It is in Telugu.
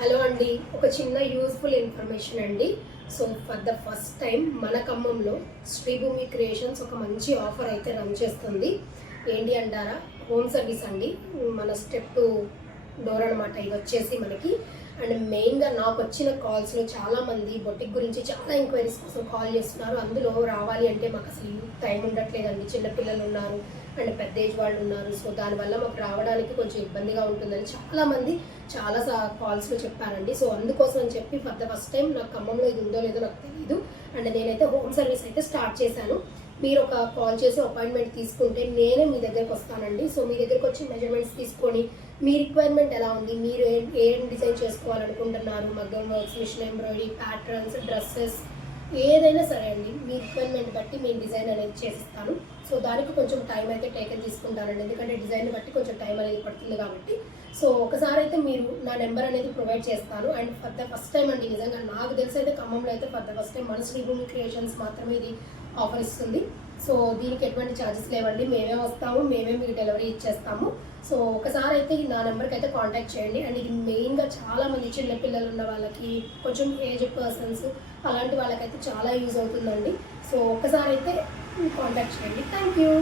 హలో అండి, ఒక చిన్న యూస్ఫుల్ ఇన్ఫర్మేషన్ అండి. So for the first time మన ఖమ్మంలో శ్రీభూమి క్రియేషన్స్ ఒక మంచి ఆఫర్ అయితే రన్ చేస్తుంది. ఏంటి అంటారా? హోమ్ సర్వీస్ అండి. మన స్టెప్ టు డోర్ అనమాట. ఇది వచ్చేసి మనకి అండ్ మెయిన్గా నాకు వచ్చిన కాల్స్లో చాలామంది బొటిక్ గురించి చాలా ఎంక్వైరీస్ కోసం కాల్ చేస్తున్నారు. అందులో రావాలి అంటే మాకు అసలు టైం ఉండట్లేదండి, చిన్నపిల్లలు ఉన్నారు అండ్ పెద్ద ఏజ్ వాళ్ళు ఉన్నారు. సో దానివల్ల మాకు రావడానికి కొంచెం ఇబ్బందిగా ఉంటుందని చాలామంది చాలా కాల్స్లో చెప్పారండి. సో అందుకోసం అని చెప్పి ఫర్ ద ఫస్ట్ టైం నాకు ఖమ్మంలో ఇది ఉందో లేదో నాకు తెలియదు అండ్ నేనైతే హోమ్ సర్వీస్ అయితే స్టార్ట్ చేశాను. మీరు ఒక కాల్ చేసి అపాయింట్మెంట్ తీసుకుంటే నేనే మీ దగ్గరకు వస్తానండి. సో మీ దగ్గరకు వచ్చి మెజర్మెంట్స్ తీసుకొని మీ రిక్వైర్మెంట్ ఎలా ఉంది, మీరు ఏం డిజైన్ చేసుకోవాలనుకుంటున్నారు, మగ్గం works, machine embroidery, patterns, dresses ఏదైనా సరే అండి, మీ రిక్వైర్మెంట్ బట్టి మేము డిజైన్ అనేది చేసిస్తాను. సో దానికి కొంచెం టైం అయితే టేకన్ తీసుకుంటానండి, ఎందుకంటే డిజైన్ బట్టి కొంచెం టైం అనేది పడుతుంది కాబట్టి. సో ఒకసారి అయితే మీరు నా నెంబర్ అనేది ప్రొవైడ్ చేస్తాను. And for the first time అండి, నిజంగా నాకు తెలిసి అయితే ఖమ్మంలో అయితే ఫర్ ద ఫస్ట్ టైం మన శ్రీభూమి క్రియేషన్స్ మాత్రమే ఇది ఆఫర్ ఇస్తుంది. సో దీనికి ఎటువంటి ఛార్జెస్ లేవండి, మేమే వస్తాము, మేమే మీకు డెలివరీ ఇచ్చేస్తాము. సో ఒకసారి అయితే నా నెంబర్కి అయితే కాంటాక్ట్ చేయండి. అండ్ ఇది మెయిన్గా చాలామంది చిన్న పిల్లలు ఉన్న వాళ్ళకి, కొంచెం ఏజ్ పర్సన్స్ అలాంటి వాళ్ళకైతే చాలా యూజ్ అవుతుందండి. సో ఒకసారి అయితే కాంటాక్ట్ చేయండి. Thank you.